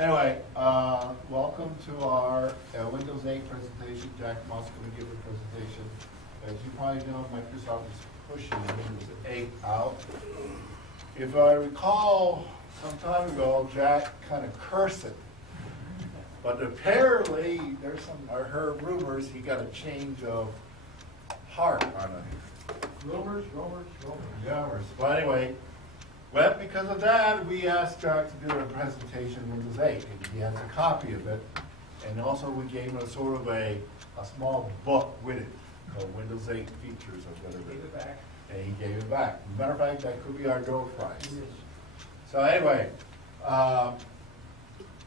Anyway, welcome to our Windows 8 presentation. Jack Moss is going to give a presentation. As you probably know, Microsoft is pushing Windows 8 out. If I recall, some time ago, Jack kind of cursed it. But apparently, there's some, I heard rumors he got a change of heart on it. Rumors. But anyway, well, because of that, we asked Jack to do a presentation on Windows 8. And he has a copy of it. And also we gave him a sort of a small book with it called Windows 8 Features or whatever. Gave it back. And he gave it back. As a matter of fact, that could be our door prize. It is. So anyway,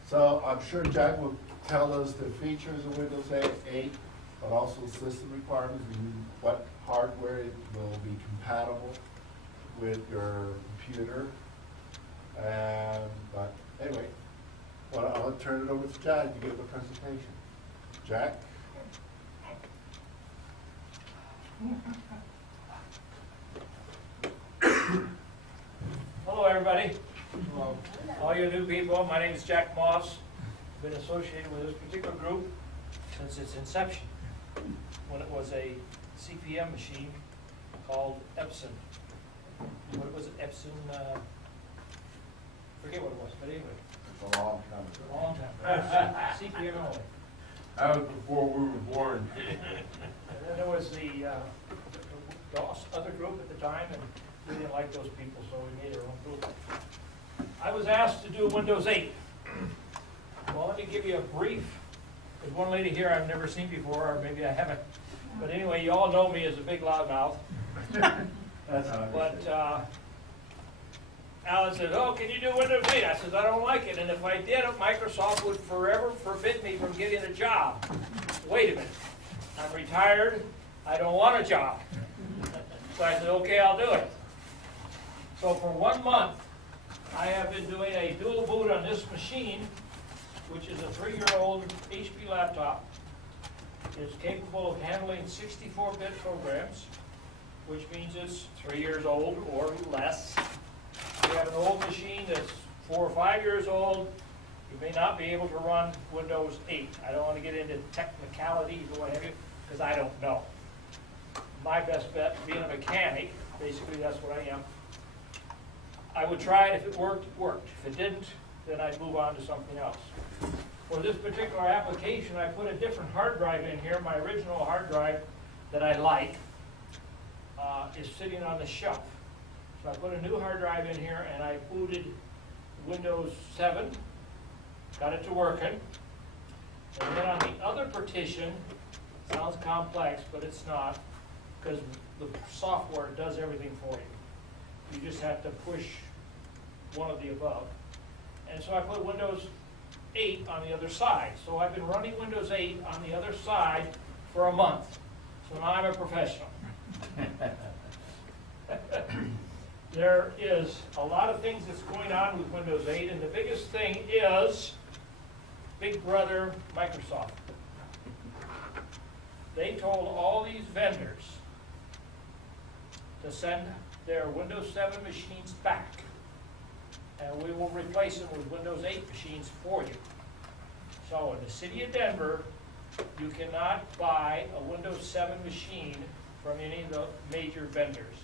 so I'm sure Jack will tell us the features of Windows 8, but also system requirements and what hardware it will be compatible with your computer. But anyway, well, I'll turn it over to Jack to give a presentation. Jack? Hello, everybody. Hello. All you new people, my name is Jack Moss. I've been associated with this particular group since its inception, when it was a CP/M machine called Epson. What was it? Epson, forget what it was, but anyway. It's a long time It's ago. a long time. CP/M only. That was before we were born. And then there was the DOS other group at the time, and we didn't like those people, so we made our own group. I was asked to do Windows 8. Well, let me give you a brief. There's one lady here I've never seen before, or maybe I haven't. But anyway, you all know me as a big loudmouth. But Alan said, "Oh, can you do Windows 8?" I said, "I don't like it, and if I did, Microsoft would forever forbid me from getting a job." Wait a minute. I'm retired. I don't want a job. So I said, "Okay, I'll do it." So for 1 month, I have been doing a dual boot on this machine, which is a 3-year-old HP laptop. It's capable of handling 64-bit programs, which means it's 3 years old or less. You have an old machine that's 4 or 5 years old, you may not be able to run Windows 8. I don't want to get into technicalities or what have you, because I don't know. My best bet, being a mechanic, basically that's what I am, I would try it. If it worked, it worked. If it didn't, then I'd move on to something else. For this particular application, I put a different hard drive in here. My original hard drive that I like is sitting on the shelf. So I put a new hard drive in here, and I booted Windows 7, got it to working. And then on the other partition, sounds complex, but it's not, because the software does everything for you. You just have to push one of the above. And so I put Windows 8 on the other side. So I've been running Windows 8 on the other side for a month. So now I'm a professional. There is a lot of things that's going on with Windows 8, and the biggest thing is Big Brother Microsoft. They told all these vendors to send their Windows 7 machines back, and we will replace them with Windows 8 machines for you. So in the city of Denver, you cannot buy a Windows 7 machine from any of the major vendors.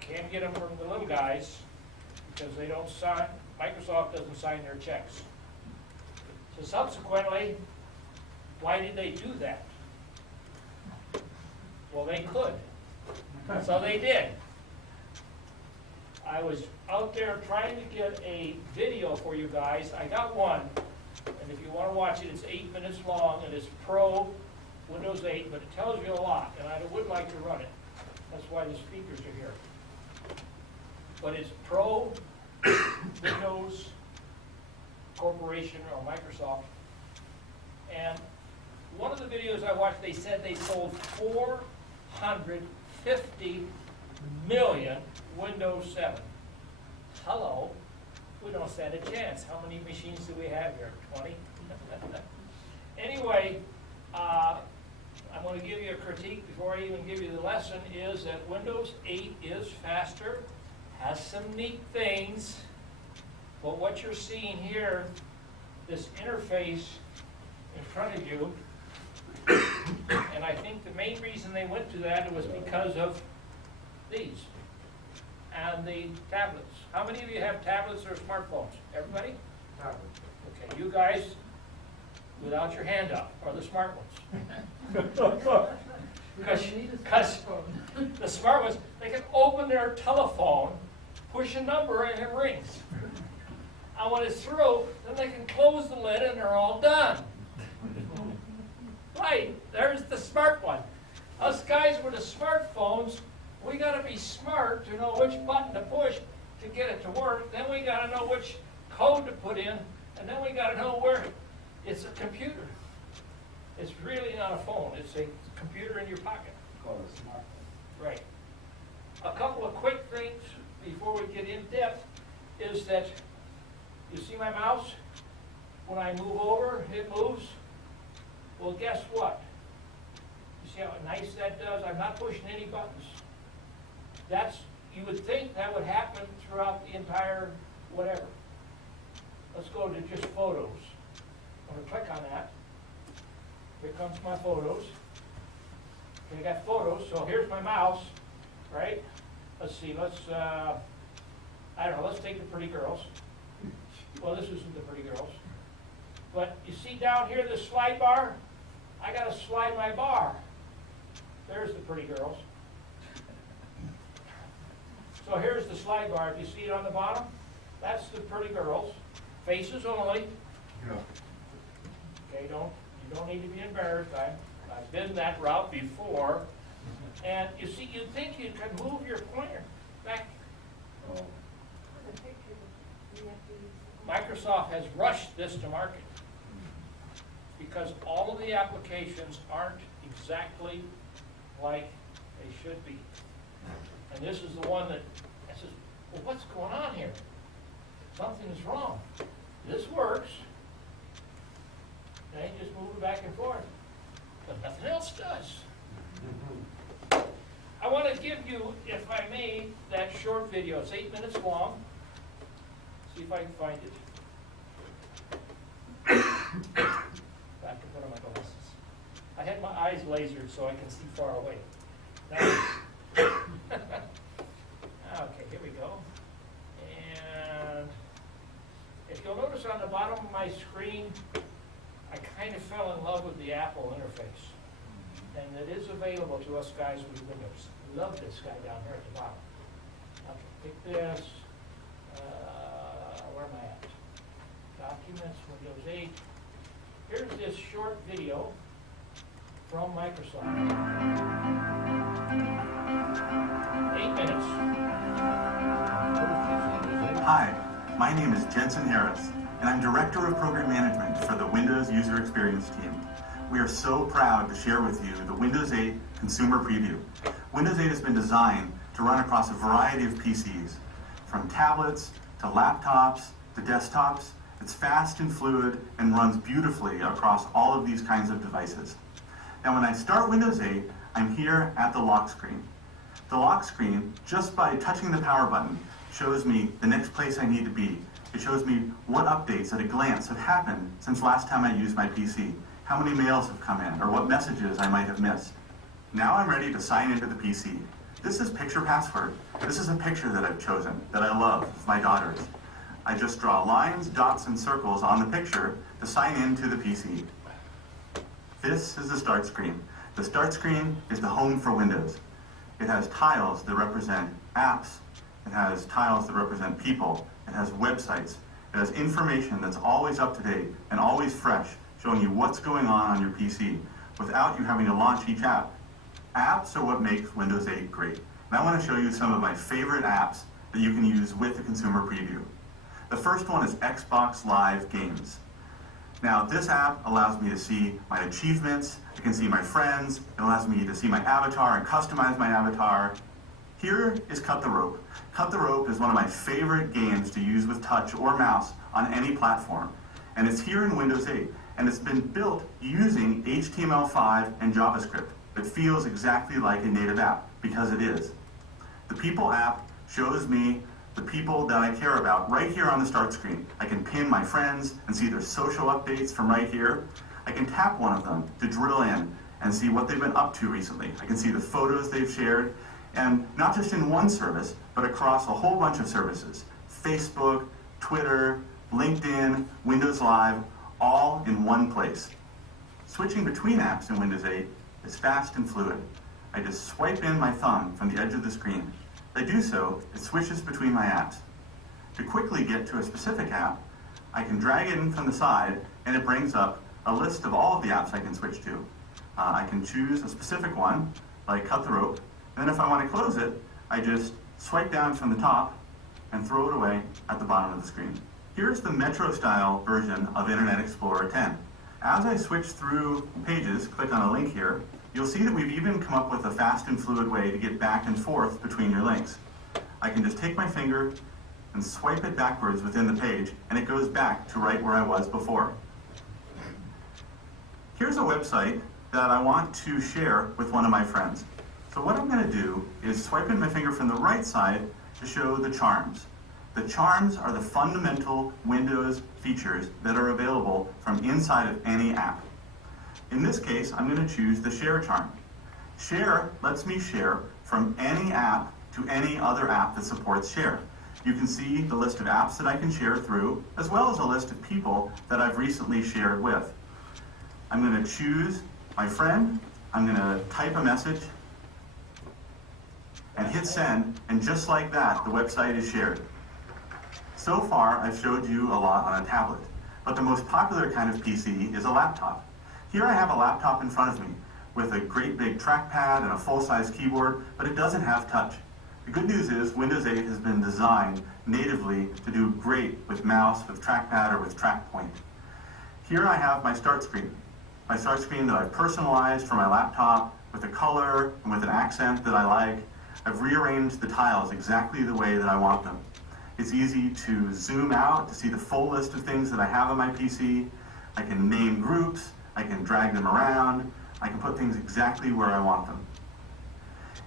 You can't get them from the little guys because they don't sign, Microsoft doesn't sign their checks. So subsequently, why did they do that? Well, they could. So they did. I was out there trying to get a video for you guys. I got one, and if you want to watch it, it's 8 minutes long, and it's Pro Windows 8, but it tells you a lot, and I would like to run it. That's why the speakers are here. But it's Pro Windows Corporation or Microsoft. And one of the videos I watched, they said they sold 450 million Windows 7. Hello, we don't stand a chance. How many machines do we have here? 20? Anyway, I'm going to give you a critique before I even give you the lesson, is that Windows 8 is faster, has some neat things, But what you're seeing here, this interface in front of you, and I think the main reason they went to that was because of these and the tablets. How many of you have tablets or smartphones? Everybody? Okay, you guys, without your hand up, are the smart ones. Because the smart ones, they can open their telephone, push a number, and it rings. And when it's through, then they can close the lid and they're all done. Right, there's the smart one. Us guys with the smartphones, we gotta be smart to know which button to push to get it to work. Then we gotta know which code to put in, and then we gotta know where. It's a computer. It's really not a phone, it's a computer in your pocket. Call it a smartphone. Right. A couple of quick things before we get in depth is that, you see my mouse? When I move over, it moves. Well, guess what? You see how nice that does? I'm not pushing any buttons. You would think that would happen throughout the entire whatever. Let's go to just photos. I'm gonna click on that. Here comes my photos. Okay, I got photos, so here's my mouse, right? Let's see, I don't know, let's take the pretty girls. Well, this isn't the pretty girls. But you see down here this slide bar? I gotta slide my bar. There's the pretty girls. So here's the slide bar. If you see it on the bottom, that's the pretty girls. Faces only. Yeah. Okay, you don't need to be embarrassed. I've been that route before. And you see, you'd think you could move your pointer back. Oh. Microsoft has rushed this to market because all of the applications aren't exactly like they should be. And this is the one that says, well, what's going on here? Something is wrong. This works. And you just move it back and forth. But nothing else does. I want to give you, if I may, that short video. It's 8 minutes long. See if I can find it. Back to put on my glasses. I had my eyes lasered so I can see far away. Okay, here we go. And if you'll notice on the bottom of my screen, I kind of fell in love with the Apple interface. And it is available to us guys with Windows. Love this guy down here at the bottom. Okay, pick this. Where am I at? Documents, Windows 8. Here's this short video from Microsoft. 8 minutes. Hi, my name is Jensen Harris, and I'm Director of Program Management for the Windows User Experience team. We are so proud to share with you the Windows 8 Consumer Preview. Windows 8 has been designed to run across a variety of PCs, from tablets to laptops to desktops. It's fast and fluid and runs beautifully across all of these kinds of devices. Now when I start Windows 8, I'm here at the lock screen. The lock screen, just by touching the power button, shows me the next place I need to be. It shows me what updates at a glance have happened since last time I used my PC, how many mails have come in, or what messages I might have missed. Now I'm ready to sign into the PC. This is Picture Password. This is a picture that I've chosen, that I love, of my daughter's. I just draw lines, dots, and circles on the picture to sign into the PC. This is the start screen. The start screen is the home for Windows. It has tiles that represent apps. It has tiles that represent people. It has websites. It has information that's always up to date and always fresh, showing you what's going on your PC without you having to launch each app. Apps are what makes Windows 8 great. And I want to show you some of my favorite apps that you can use with the Consumer Preview. The first one is Xbox Live Games. Now, this app allows me to see my achievements, I can see my friends, it allows me to see my avatar and customize my avatar. Here is Cut the Rope. Cut the Rope is one of my favorite games to use with touch or mouse on any platform. And it's here in Windows 8, and it's been built using HTML5 and JavaScript. It feels exactly like a native app, because it is. The People app shows me the people that I care about right here on the start screen. I can pin my friends and see their social updates from right here. I can tap one of them to drill in and see what they've been up to recently. I can see the photos they've shared, and not just in one service, but across a whole bunch of services. Facebook, Twitter, LinkedIn, Windows Live, all in one place. Switching between apps in Windows 8 is fast and fluid. I just swipe in my thumb from the edge of the screen. As I do so, it switches between my apps. To quickly get to a specific app, I can drag it in from the side, and it brings up a list of all of the apps I can switch to. I can choose a specific one, like Cut the Rope, and then if I want to close it, I just swipe down from the top and throw it away at the bottom of the screen. Here's the Metro-style version of Internet Explorer 10. As I switch through pages, click on a link here, you'll see that we've even come up with a fast and fluid way to get back and forth between your links. I can just take my finger and swipe it backwards within the page, and it goes back to right where I was before. Here's a website that I want to share with one of my friends. So what I'm going to do is swipe in my finger from the right side to show the charms. The charms are the fundamental Windows features that are available from inside of any app. In this case, I'm going to choose the Share charm. Share lets me share from any app to any other app that supports Share. You can see the list of apps that I can share through, as well as a list of people that I've recently shared with. I'm going to choose my friend, I'm going to type a message, and hit send, and just like that, the website is shared. So far, I've showed you a lot on a tablet, but the most popular kind of PC is a laptop. Here I have a laptop in front of me with a great big trackpad and a full-size keyboard, but it doesn't have touch. The good news is Windows 8 has been designed natively to do great with mouse, with trackpad, or with track point. Here I have my start screen that I've personalized for my laptop with a color and with an accent that I like. I've rearranged the tiles exactly the way that I want them. It's easy to zoom out to see the full list of things that I have on my PC. I can name groups, I can drag them around, I can put things exactly where I want them.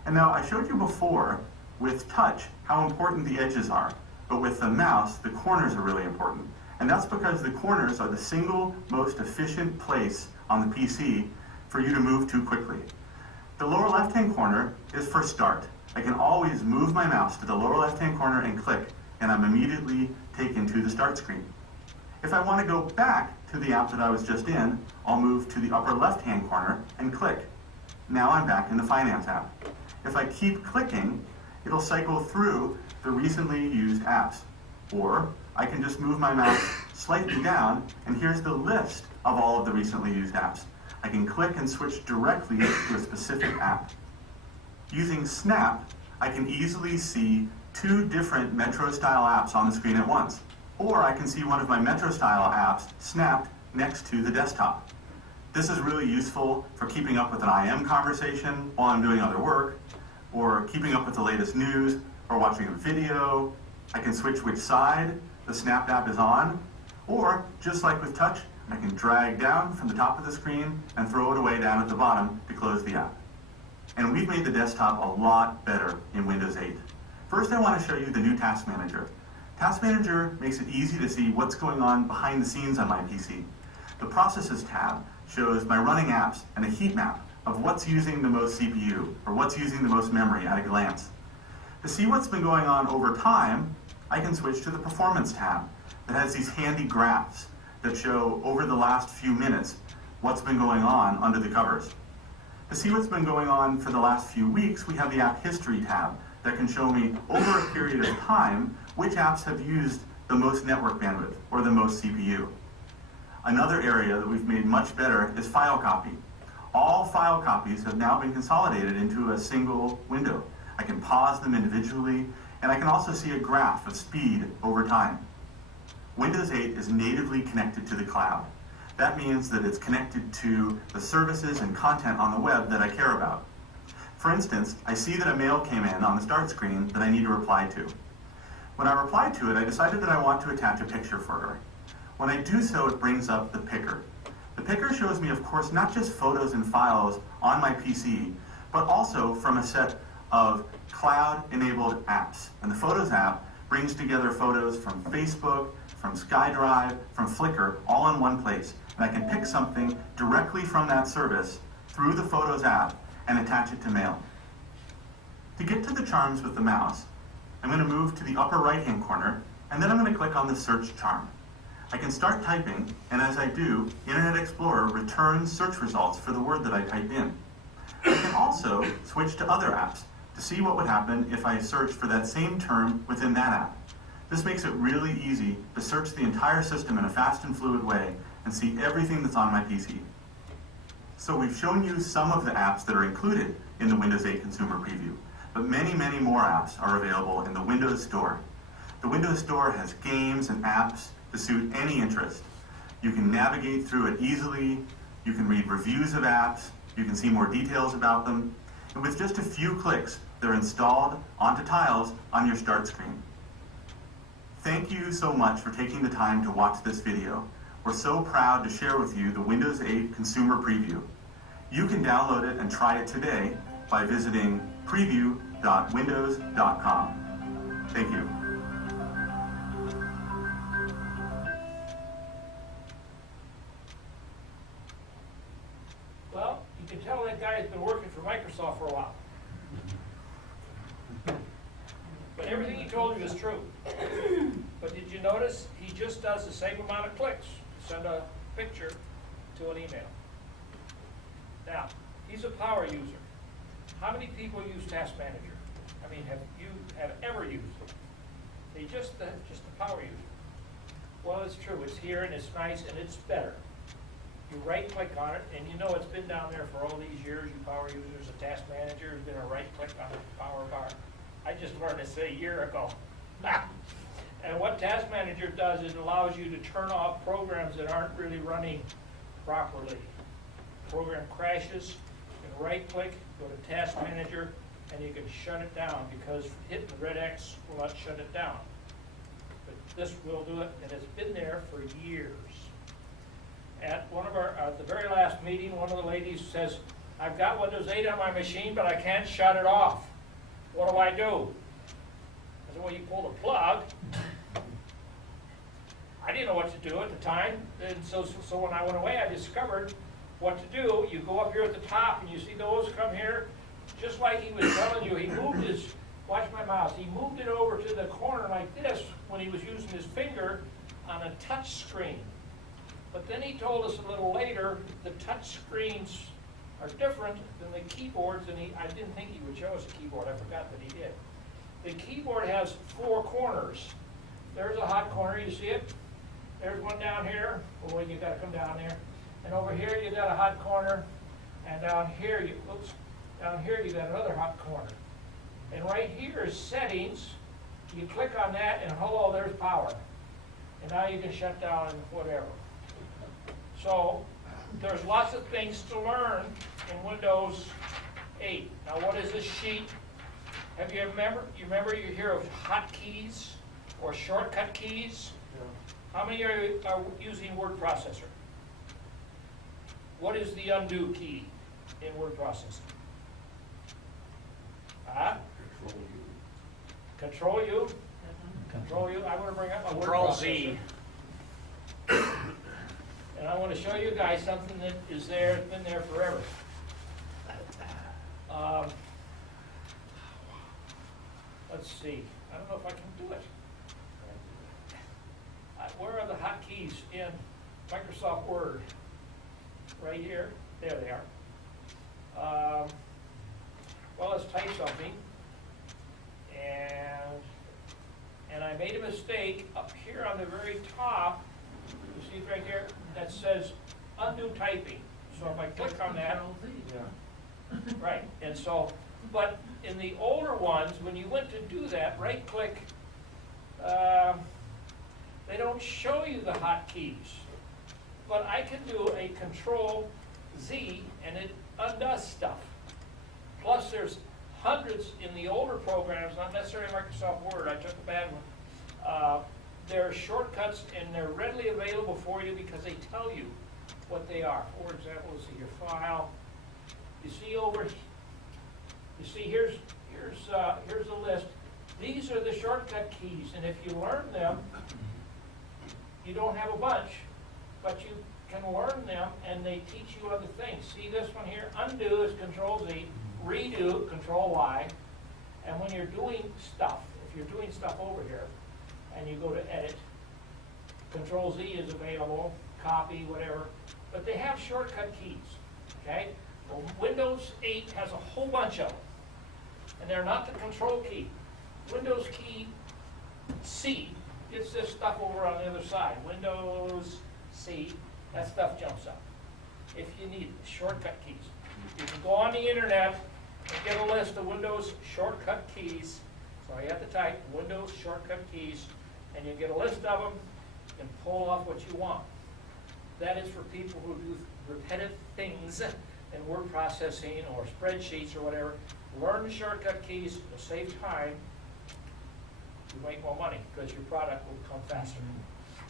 And now I showed you before with touch how important the edges are, but with the mouse, the corners are really important. And that's because the corners are the single most efficient place on the PC for you to move to quickly. The lower left-hand corner is for start. I can always move my mouse to the lower left-hand corner and click, and I'm immediately taken to the start screen. If I want to go back to the app that I was just in, I'll move to the upper left-hand corner and click. Now I'm back in the Finance app. If I keep clicking, it'll cycle through the recently used apps. Or I can just move my mouse slightly down, and here's the list of all of the recently used apps. I can click and switch directly to a specific app. Using Snap, I can easily see two different Metro-style apps on the screen at once. Or I can see one of my Metro-style apps snapped next to the desktop. This is really useful for keeping up with an IM conversation while I'm doing other work, or keeping up with the latest news, or watching a video. I can switch which side the Snap app is on, or just like with touch, I can drag down from the top of the screen and throw it away down at the bottom to close the app. And we've made the desktop a lot better in Windows 8. First, I want to show you the new Task Manager. Task Manager makes it easy to see what's going on behind the scenes on my PC. The Processes tab shows my running apps and a heat map of what's using the most CPU, or what's using the most memory at a glance. To see what's been going on over time, I can switch to the Performance tab that has these handy graphs that show over the last few minutes what's been going on under the covers. To see what's been going on for the last few weeks, we have the App History tab that can show me over a period of time which apps have used the most network bandwidth or the most CPU. Another area that we've made much better is File Copy. All file copies have now been consolidated into a single window. I can pause them individually, and I can also see a graph of speed over time. Windows 8 is natively connected to the cloud. That means that it's connected to the services and content on the web that I care about. For instance, I see that a mail came in on the start screen that I need to reply to. When I reply to it, I decided that I want to attach a picture for her. When I do so, it brings up the picker. The picker shows me, of course, not just photos and files on my PC, but also from a set of cloud-enabled apps. And the Photos app brings together photos from Facebook, from SkyDrive, from Flickr, all in one place. And I can pick something directly from that service through the Photos app and attach it to Mail. To get to the charms with the mouse, I'm going to move to the upper right-hand corner, and then I'm going to click on the Search charm. I can start typing, and as I do, Internet Explorer returns search results for the word that I typed in. I can also switch to other apps to see what would happen if I search for that same term within that app. This makes it really easy to search the entire system in a fast and fluid way and see everything that's on my PC. So we've shown you some of the apps that are included in the Windows 8 Consumer Preview, but many, many more apps are available in the Windows Store. The Windows Store has games and apps to suit any interest. You can navigate through it easily, you can read reviews of apps, you can see more details about them, and with just a few clicks, they're installed onto tiles on your start screen. Thank you so much for taking the time to watch this video. We're so proud to share with you the Windows 8 Consumer Preview. You can download it and try it today by visiting preview.windows.com. Thank you. Well, you can tell that guy has been working for Microsoft for a while. But everything he told you is true. But did you notice he just does the same amount of clicks to send a picture to an email? Now, he's a power user. How many people use Task Manager? I mean, have ever used it? They just a power user. Well, it's true. It's here and it's nice and it's better. You right-click on it, and you know it's been down there for all these years. You power users, a Task Manager has been a right-click on the power bar. I just learned this a year ago. And what Task Manager does is it allows you to turn off programs that aren't really running properly. Program crashes, you can right-click, go to Task Manager, and you can shut it down because hitting the red X will not shut it down. But this will do it, and it's been there for years. At one of our, the very last meeting, one of the ladies says, I've got Windows 8 on my machine, but I can't shut it off. What do I do? I said, well, you pull the plug. I didn't know what to do at the time, and so when I went away, I discovered what to do. You go up here at the top, and you see those come here, just like he was telling you. He moved his, watch my mouse, he moved it over to the corner like this when he was using his finger on a touch screen. But then he told us a little later the touch screens are different than the keyboards, and I didn't think he would show us a keyboard. I forgot that he did. The keyboard has 4 corners. There's a hot corner, you see it? There's one down here. Well, you got to come down there. And over here you got a hot corner, and down here you got another hot corner. And right here is settings. You click on that, and hello, there's power. And now you can shut down whatever. So there's lots of things to learn in Windows 8. Now, what is this sheet? Have you remember you hear of hotkeys or shortcut keys? Yeah. How many are using word processor? What is the undo key in word processor? Control U. Control U. I want to bring up my word processor. Control Z. And I want to show you guys something that is there, it's been there forever. Let's see. I don't know if I can do it. Where are the hotkeys in Microsoft Word? Right here. There they are. Well, let's type something. And I made a mistake up here on the very top. You see it right here? That says undo typing. So if I click on that, Yeah. right, and so, but in the older ones, when you went to do that, right click, they don't show you the hotkeys. But I can do a Control Z and it undoes stuff. Plus there's hundreds in the older programs, not necessarily Microsoft Word, I took a bad one. There are shortcuts and they're readily available for you because they tell you what they are. For example, let's see your file. You see over, you see here's a list. These are the shortcut keys, and if you learn them, you don't have a bunch, but you can learn them and they teach you other things. See this one here? Undo is Control Z, redo, Control Y, and when you're doing stuff, if you're doing stuff over here, and you go to edit, Control Z is available, copy, whatever, but they have shortcut keys, okay? Well, Windows 8 has a whole bunch of them, and they're not the control key. Windows key C gets this stuff over on the other side. Windows C, that stuff jumps up. If you need shortcut keys, you can go on the internet and get a list of Windows shortcut keys. So you have to type Windows shortcut keys, and you get a list of them and pull off what you want. That is for people who do repetitive things in word processing or spreadsheets or whatever. Learn the shortcut keys, it'll save time. You make more money because your product will come faster.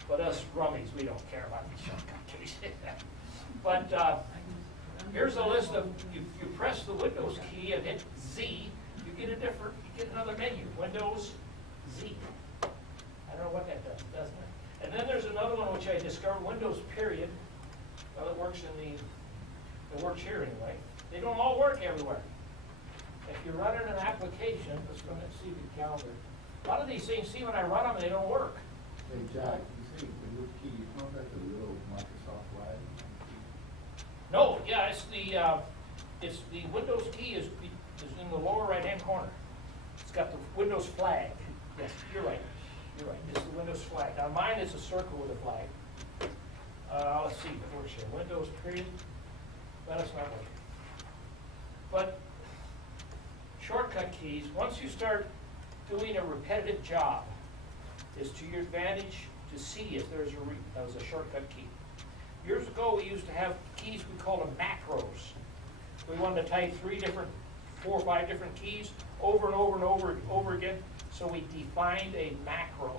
But us rummies, we don't care about these shortcut keys. But here's a list of, you press the Windows key and hit Z, you get another menu, Windows Z. I don't know what that does, doesn't it? And then there's another one which I discovered, Windows period. Well, it works it works here anyway. They don't all work everywhere. If you're running an application, let's go ahead and see the calendar. A lot of these things, see when I run them, they don't work. Hey, Jack, you see, Windows key, you know that the little Microsoft flag? No, yeah, it's the Windows key is in the lower right-hand corner. It's got the Windows flag. Yes, you're right. You're right. It's the Windows flag. Now mine is a circle with a flag. Let's see if it works here. Windows period. Well, it's not working. But shortcut keys, once you start doing a repetitive job, is to your advantage to see if there's a shortcut key. Years ago, we used to have keys, we called them macros. We wanted to type 4 or 5 different keys over and over and over again, so we defined a macro.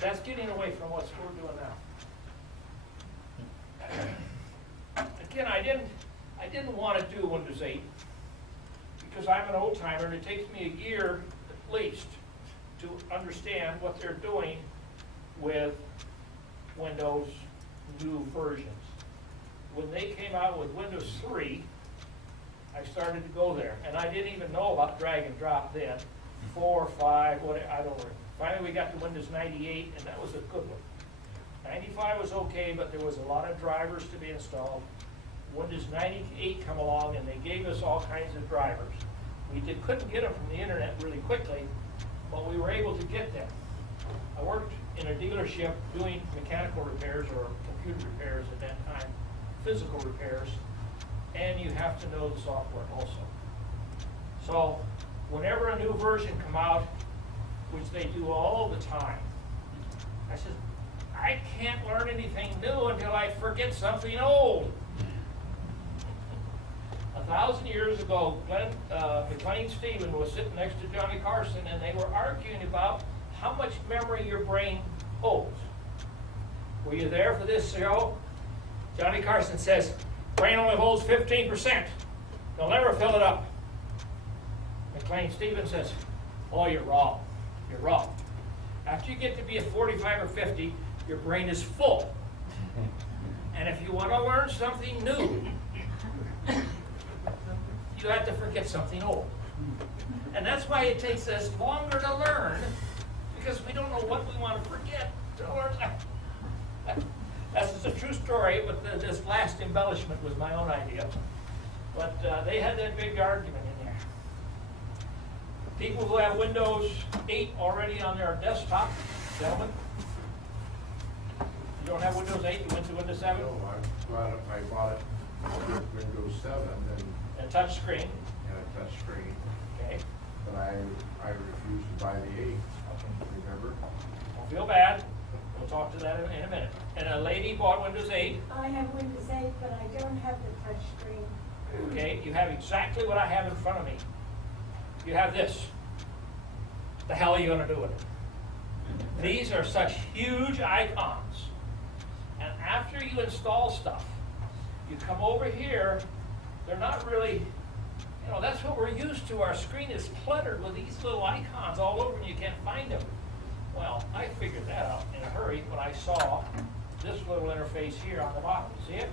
That's getting away from what we're doing now. Again, I didn't want to do Windows 8 because I'm an old timer and it takes me a year at least to understand what they're doing with Windows new versions. When they came out with Windows 3, I started to go there, and I didn't even know about drag and drop then. 4, 5, what, I don't know. Finally, we got to Windows 98, and that was a good one. 95 was okay, but there was a lot of drivers to be installed. Windows 98 come along, and they gave us all kinds of drivers. We couldn't get them from the internet really quickly, but we were able to get them. I worked in a dealership doing mechanical repairs or computer repairs at that time, physical repairs, and you have to know the software also. So whenever a new version come out, which they do all the time, I said, I can't learn anything new until I forget something old. 1,000 years ago, McLean Stephen was sitting next to Johnny Carson, and they were arguing about how much memory your brain holds. Were you there for this show? Johnny Carson says, brain only holds 15%. They'll never fill it up. McLean Stephen says, oh, you're wrong. You're wrong. After you get to be a 45 or 50, your brain is full. And if you want to learn something new, you have to forget something old. And that's why it takes us longer to learn, because we don't know what we want to forget to learn. That's a true story, but this last embellishment was my own idea. But they had that big argument in there. People who have Windows 8 already on their desktop, gentlemen, you don't have Windows 8, you went to Windows 7? No, I bought it with Windows 7 And touch screen. and a touch screen, Okay. but I refused to buy the 8, remember? Don't feel bad. We'll talk to that in a minute. And a lady bought Windows 8. I have Windows 8, but I don't have the touch screen. Okay, you have exactly what I have in front of me. You have this. The hell are you going to do with it? These are such huge icons. And after you install stuff, you come over here, they're not really You know, that's what we're used to. Our screen is cluttered with these little icons all over and you can't find them. Well, I figured that out in a hurry when I saw this little interface here on the bottom. See it?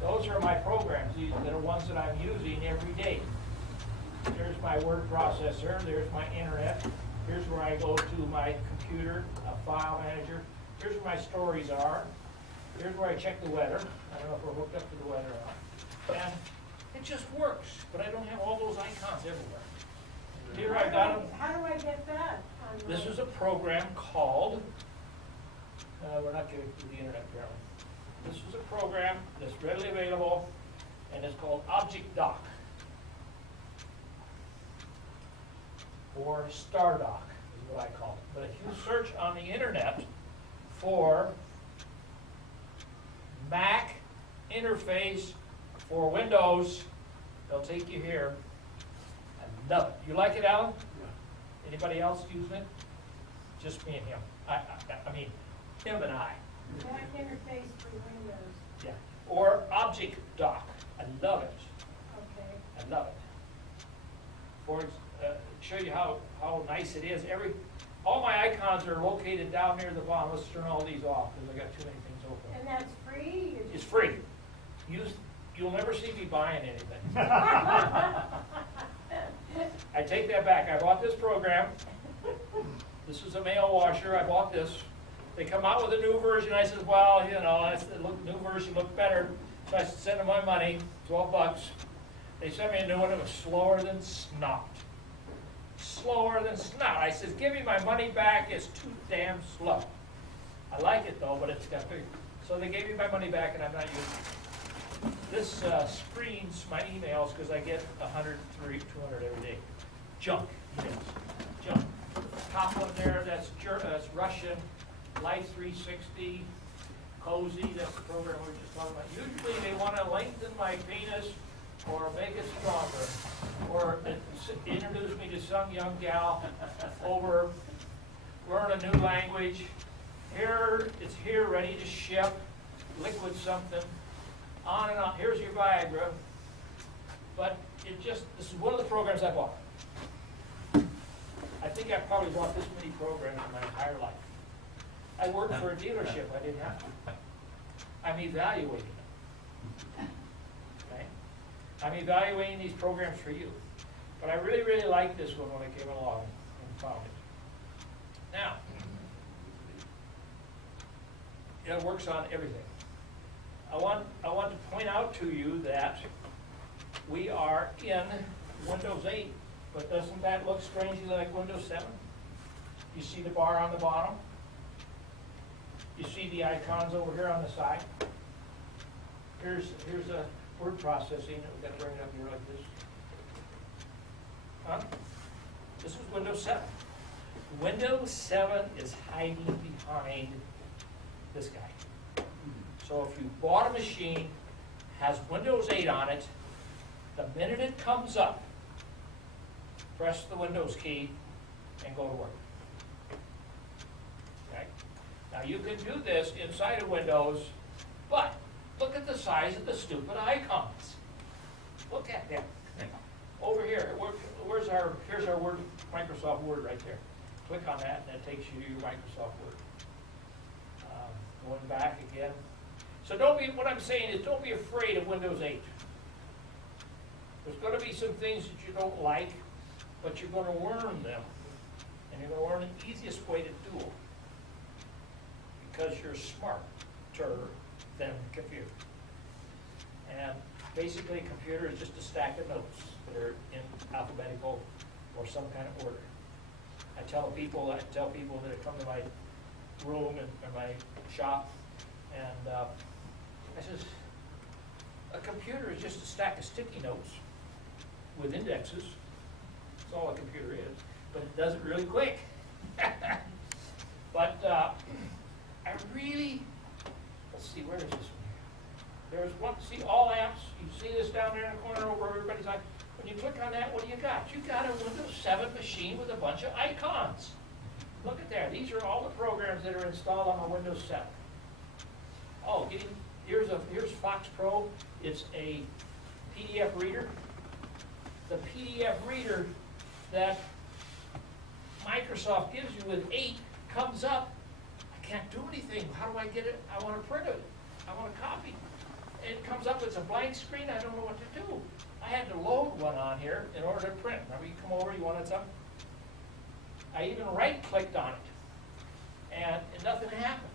Those are my programs. These are the ones that I'm using every day. There's my word processor. There's my internet. Here's where I go to my computer, a file manager. Here's where my stories are. Here's where I check the weather. I don't know if we're hooked up to the weather or not. And it just works, but I don't have all those icons everywhere. Here I got them. How do I get that? This is a program called, we're not getting through the internet apparently. This is a program that's readily available, and it's called Object Dock, or Star Dock is what I call it. But if you search on the internet for Mac interface for Windows, they'll take you here. I love it. You like it, Alan? Anybody else using it? Just me and him. I mean, him and I. Mac interface for Windows. Yeah. Or Object Dock. I love it. Okay. I love it. For show you how nice it is. All my icons are located down near the bottom. Let's turn all these off because I got too many things open. And that's free? You It's just- free. You'll never see me buying anything. I take that back. I bought this program. This is a mail washer. I bought this. They come out with a new version. I said, well, you know, new version looked better. So I sent them my money, $12. They sent me a new one. It was slower than snot. Slower than snot. I said, give me my money back. It's too damn slow. I like it though, but it's got big. So they gave me my money back, and I'm not using it. This screens my emails because I get 100, 200 every day. Junk emails. Junk. Top one there, that's Russian. Life 360. Cozy, that's the program we were just talking about. Usually they want to lengthen my penis or make it stronger or introduce me to some young gal over, learn a new language. Here, it's here ready to ship, liquid something. On and on. Here's your Viagra. But this is one of the programs I bought. I think I probably bought this many programs in my entire life. I worked for a dealership. I didn't have to. I'm evaluating them. Okay? I'm evaluating these programs for you. But I really, really liked this one when I came along and found it. Now, it works on everything. I want to point out to you that we are in Windows 8, but doesn't that look strangely like Windows 7? You see the bar on the bottom? You see the icons over here on the side? Here's a word processing. We've got to bring it up here like this. Huh? This is Windows 7. Windows 7 is hiding behind this guy. So if you bought a machine, has Windows 8 on it, the minute it comes up, press the Windows key and go to work. Okay? Now you can do this inside of Windows, but look at the size of the stupid icons. Look at them. Over here, here's our Word, Microsoft Word right there. Click on that and it takes you to your Microsoft Word. Going back again. So what I'm saying is don't be afraid of Windows 8. There's going to be some things that you don't like, but you're going to learn them. And you're going to learn the easiest way to do them. Because you're smarter than a computer. And basically a computer is just a stack of notes that are in alphabetical or some kind of order. I tell people that come to my room and my shop, and I says, a computer is just a stack of sticky notes with indexes. That's all a computer is, but it does it really quick. But I really, let's see, where is this one? There's one, see all apps, you see this down there in the corner over everybody's eye. When you click on that, what do you got? You got a Windows 7 machine with a bunch of icons. Look at there. These are all the programs that are installed on a Windows 7. Oh, here's Fox Pro. It's a PDF reader. the PDF reader that Microsoft gives you with 8 comes up. I can't do anything. How do I get it? I want to print it. I want to copy. It comes up as a blank screen. I don't know what to do. I had to load one on here in order to print. Remember, you come over, you wanted something? I even right-clicked on it, and nothing happened.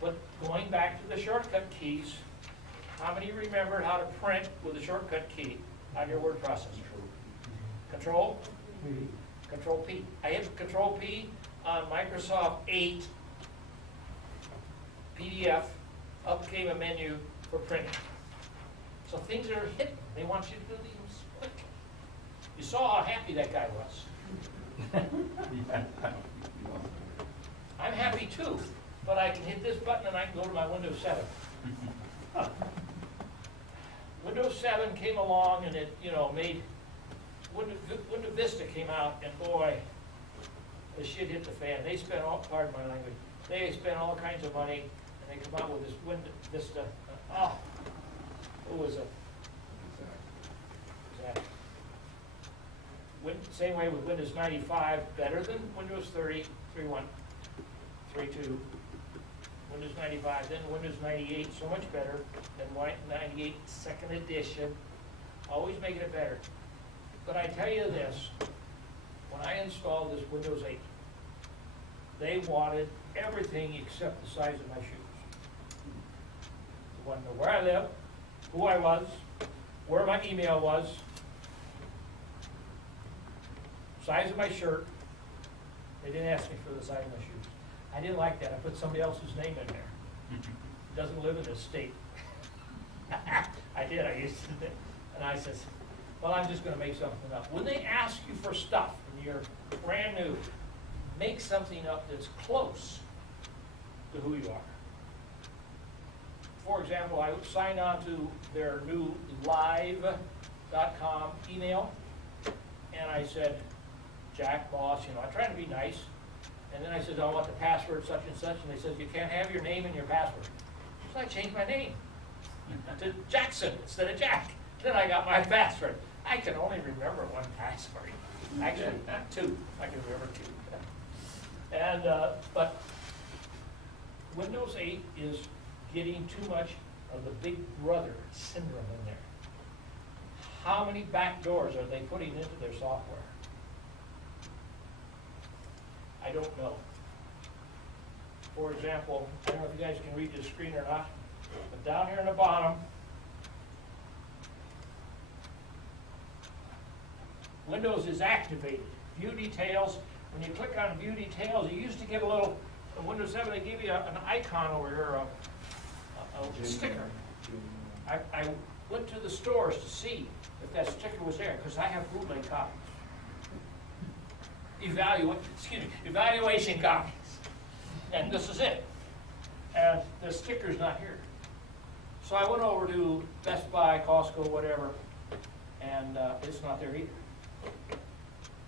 But going back to the shortcut keys, how many remembered how to print with the shortcut key on your word processor? Control? Control P. I hit Control P on Microsoft 8 PDF. Up came a menu for printing. So things are hidden. They want you to do these quick. You saw how happy that guy was. I'm happy too, but I can hit this button and I can go to my Windows 7. Windows 7 came along and it, made Windows Vista came out, and boy, the shit hit the fan. They spent pardon my language, they spent all kinds of money, and they come out with this Windows Vista. Who was it? Exactly. Same way with Windows 95, better than Windows 30, 3.1, 3.2. Windows 95, then Windows 98, so much better than 98 second edition. Always making it better. But I tell you this, when I installed this Windows 8, they wanted everything except the size of my shoes. They wanted to know where I lived, who I was, where my email was, size of my shirt. They didn't ask me for the size of my shoes. I didn't like that. I put somebody else's name in there. Doesn't live in this state. I did. I used to. And I says, well, I'm just going to make something up. When they ask you for stuff and you're brand new, make something up that's close to who you are. For example, I signed on to their new live.com email, and I said, Jack Moss, I tried to be nice. And then I said, I want the password such and such, and they said, you can't have your name and your password. So I changed my name to Jackson instead of Jack. Then I got my password. I can only remember one password. Actually, 2. I can remember 2. And, but Windows 8 is getting too much of the Big Brother syndrome in there. How many back doors are they putting into their software? I don't know. For example, I don't know if you guys can read this screen or not, but down here in the bottom, Windows is activated. View details. When you click on view details, you used to get a little, in Windows 7, they give you an icon over here, a sticker. I went to the stores to see if that sticker was there, because I have bootleg copies. Evaluation copies. And this is it. And the sticker's not here. So I went over to Best Buy, Costco, whatever, and it's not there either.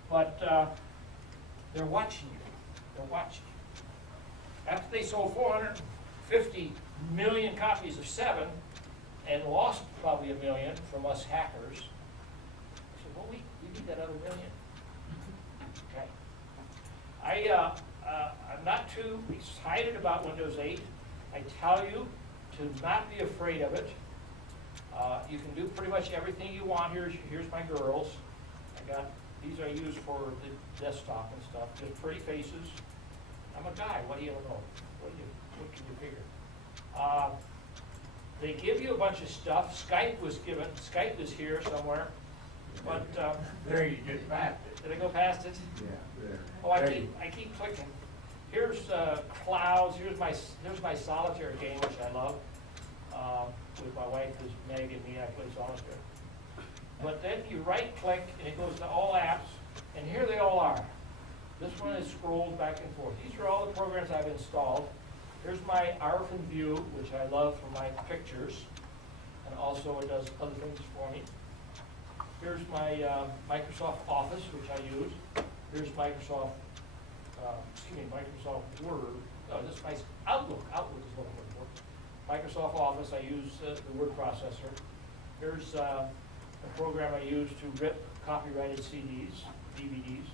But they're watching you. They're watching you. After they sold 450 million copies of 7 and lost probably 1 million from us hackers, I said, well, we need that other 1 million. Okay. I'm not too excited about Windows 8. I tell you to not be afraid of it. You can do pretty much everything you want. Here's my girls. These I use for the desktop and stuff. Just pretty faces. I'm a guy. What do you know? What can you figure? They give you a bunch of stuff. Skype was given. Skype is here somewhere. But There you get back. did I go past it? Yeah, there. Oh, I keep clicking. Here's clouds. Here's my solitaire game, which I love. With my wife, who's Meg, and me, I play solitaire. But then you right-click, and it goes to all apps, and here they all are. This one is scrolled back and forth. These are all the programs I've installed. Here's my ARFN View, which I love for my pictures, and also it does other things for me. Here's my Microsoft Office, which I use. Here's Microsoft Word. Oh, this is my Outlook. Outlook is what I'm looking for. Microsoft Office, I use the word processor. Here's a program I use to rip copyrighted CDs, DVDs,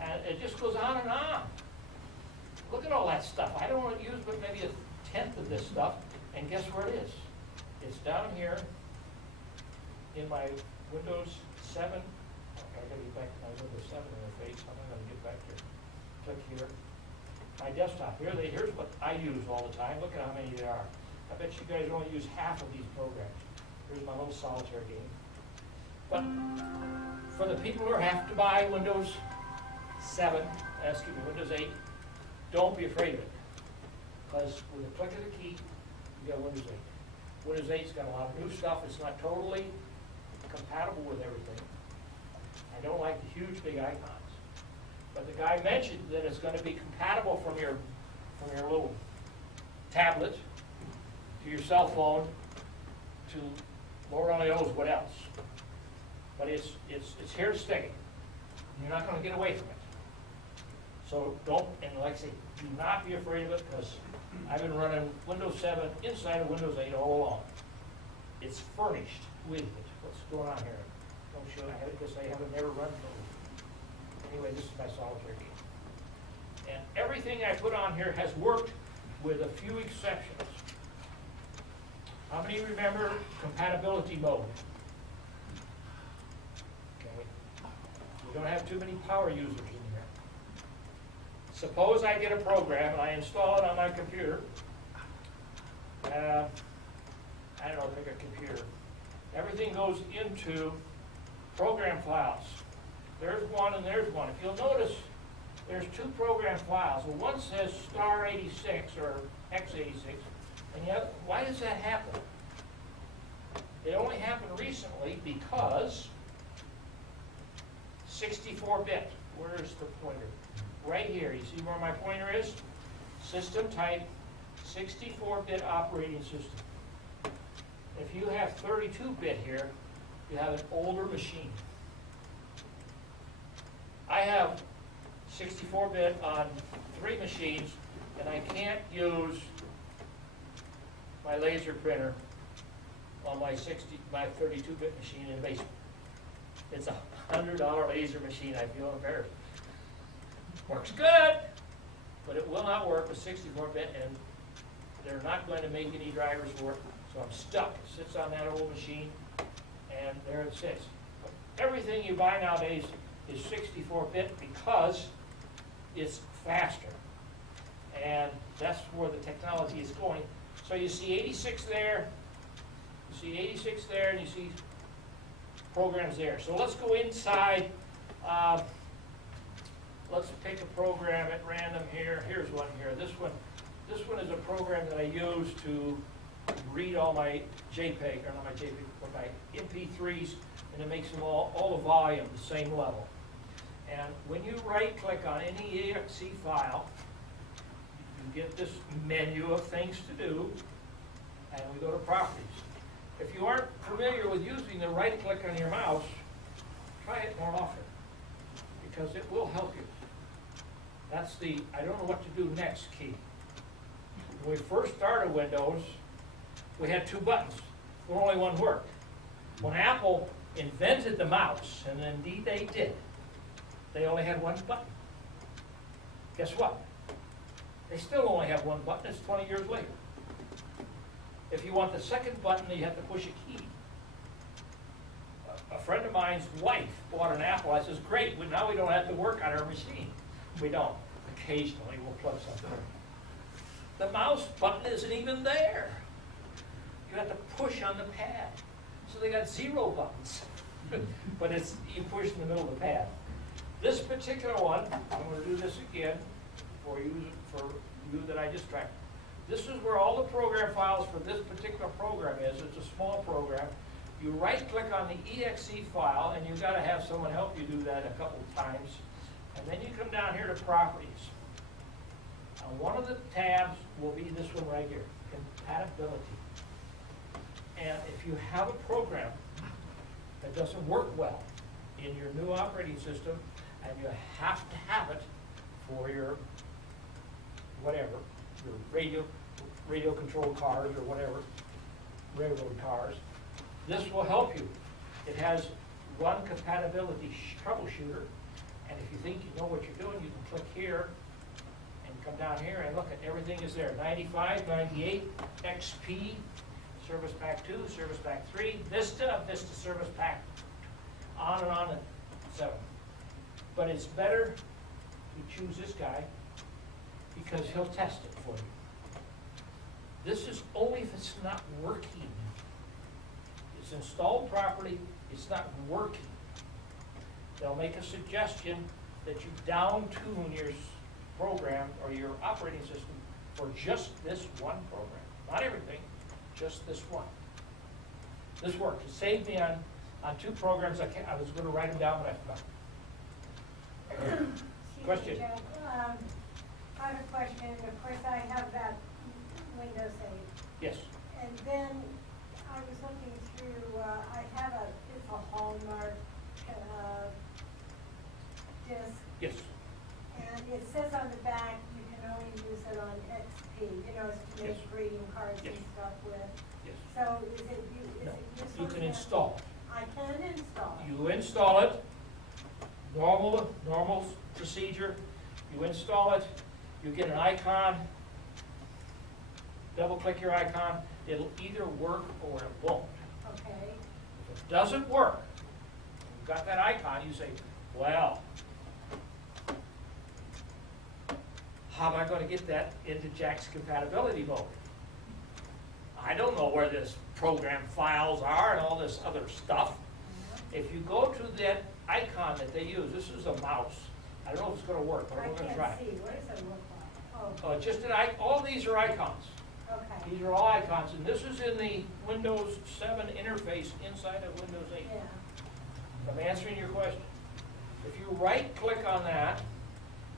and it just goes on and on. Look at all that stuff. I don't want to use but maybe 1/10 of this stuff, and guess where it is? It's down here in my Windows 7. I gotta get back to my Windows 7 interface. I'm not gonna get back here. Click here. My desktop. Here's what I use all the time. Look at how many there are. I bet you guys only use half of these programs. Here's my little solitaire game. But for the people who have to buy Windows 7, Windows 8, don't be afraid of it. Because with a click of the key, you got Windows 8. Windows 8's got a lot of new stuff. It's not totally compatible with everything. I don't like the huge big icons. But the guy mentioned that it's going to be compatible from your little tablet to your cell phone to Lord only knows what else. But it's here to stay. You're not going to get away from it. So don't, and like I say, do not be afraid of it, because I've been running Windows 7 inside of Windows 8 all along. It's furnished with it. What's going on here? Don't show, I guess I haven't never run those. Anyway, this is my solitaire game. And everything I put on here has worked with a few exceptions. How many remember compatibility mode? Okay. We don't have too many power users in here. Suppose I get a program and I install it on my computer. I don't know, pick a computer. Everything goes into program files. There's one and there's one. If you'll notice, there's two program files. Well, one says star86 or x86, and yet, why does that happen? It only happened recently because 64-bit. Where's the pointer? Right here. You see where my pointer is? System type, 64-bit operating system. If you have 32-bit here, you have an older machine. I have 64-bit on 3 machines, and I can't use my laser printer on my 32-bit machine in the basement. It's a $100 laser machine. I feel embarrassed. Works good, but it will not work with 64-bit, and they're not going to make any drivers for it, so I'm stuck. It sits on that old machine, and there it sits. But everything you buy nowadays is 64-bit because it's faster, and that's where the technology is going. So you see 86 there, you see 86 there, and you see programs there. So let's go inside. Let's pick a program at random here. Here's one here. This one is a program that I use to read all my JPEG, or not my JPEG, but my MP3s, and it makes them all the volume the same level. And when you right-click on any exe file, you get this menu of things to do, and we go to properties. If you aren't familiar with using the right-click on your mouse, try it more often, because it will help you. That's the I don't know what to do next key. When we first started Windows, we had 2 buttons, where only one worked. When Apple invented the mouse, and indeed they did, they only had 1 button. Guess what? They still only have 1 button. It's 20 years later. If you want the second button, you have to push a key. A friend of mine's wife bought an Apple. I says, great, now we don't have to work on our machine. We don't. Occasionally we'll plug something in. The mouse button isn't even there. You have to push on the pad. So they got 0 buttons. But you push in the middle of the pad. This particular one, I'm going to do this again for you that I just tracked. This is where all the program files for this particular program is. It's a small program. You right-click on the exe file, and you've got to have someone help you do that a couple of times. And then you come down here to Properties. And one of the tabs will be this one right here, Compatibility. And if you have a program that doesn't work well in your new operating system, and you have to have it for your whatever, your radio controlled cars or whatever, railroad cars, this will help you. It has Run Compatibility Troubleshooter. And if you think you know what you're doing, you can click here and come down here and look at everything is there. 95, 98, XP, Service Pack 2, Service Pack 3, Vista, Vista Service Pack, on and 7. But it's better to choose this guy because he'll test it for you. This is only if it's not working. It's installed properly, it's not working. They'll make a suggestion that you down-tune your program or your operating system for just this one program. Not everything, just this one. This worked. It saved me on 2 programs. I was going to write them down, but I forgot. Excuse me, Question. Jack. I have a question. Of course, I have that Windows 8. Yes. And then I was looking through, I have it's a Hallmark disc. Yes. And it says on the back, you can only use it on XP, you know, to make Yes. greeting cards and Yes. stuff with. Yes. So is it No. useful? You can to- install. I can install it. You install it, normal procedure. You install it, you get an icon, double-click your icon. It'll either work or it won't. Okay. If it doesn't work, you've got that icon, you say, well, how am I going to get that into Jack's compatibility mode? I don't know where this program files are and all this other stuff. If you go to that icon that they use, this is a mouse. I don't know if it's going to work, but I we're going to try can't it. see. What does it look like? Just all these are icons. Oh, okay. These are all icons, and this is in the Windows 7 interface inside of Windows 8. Yeah. I'm answering your question. If you right-click on that,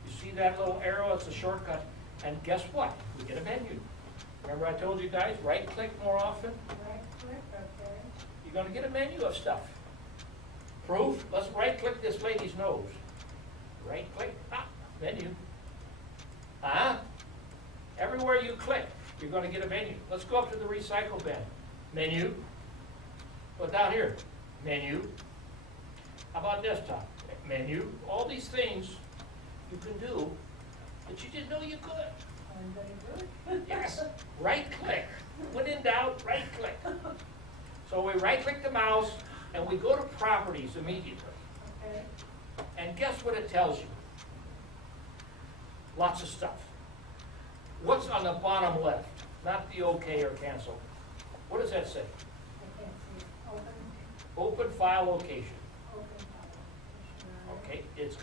you see that little arrow, it's a shortcut, and guess what? We get a menu. Remember I told you guys, right-click more often? Right click, okay. You're gonna get a menu of stuff. Proof, let's right-click this lady's nose. Right-click, menu. Everywhere you click, you're gonna get a menu. Let's go up to the recycle bin. Menu. Go down here, menu. How about desktop? Menu. All these things you can do that you didn't know you could. I'm gonna do it. Yes, right-click. When in doubt, right-click. So we right-click the mouse, and we go to Properties immediately. Okay. And guess what it tells you? Lots of stuff. What's on the bottom left? Not the OK or cancel. What does that say? I can't see. Open Open file location. file. Okay, it's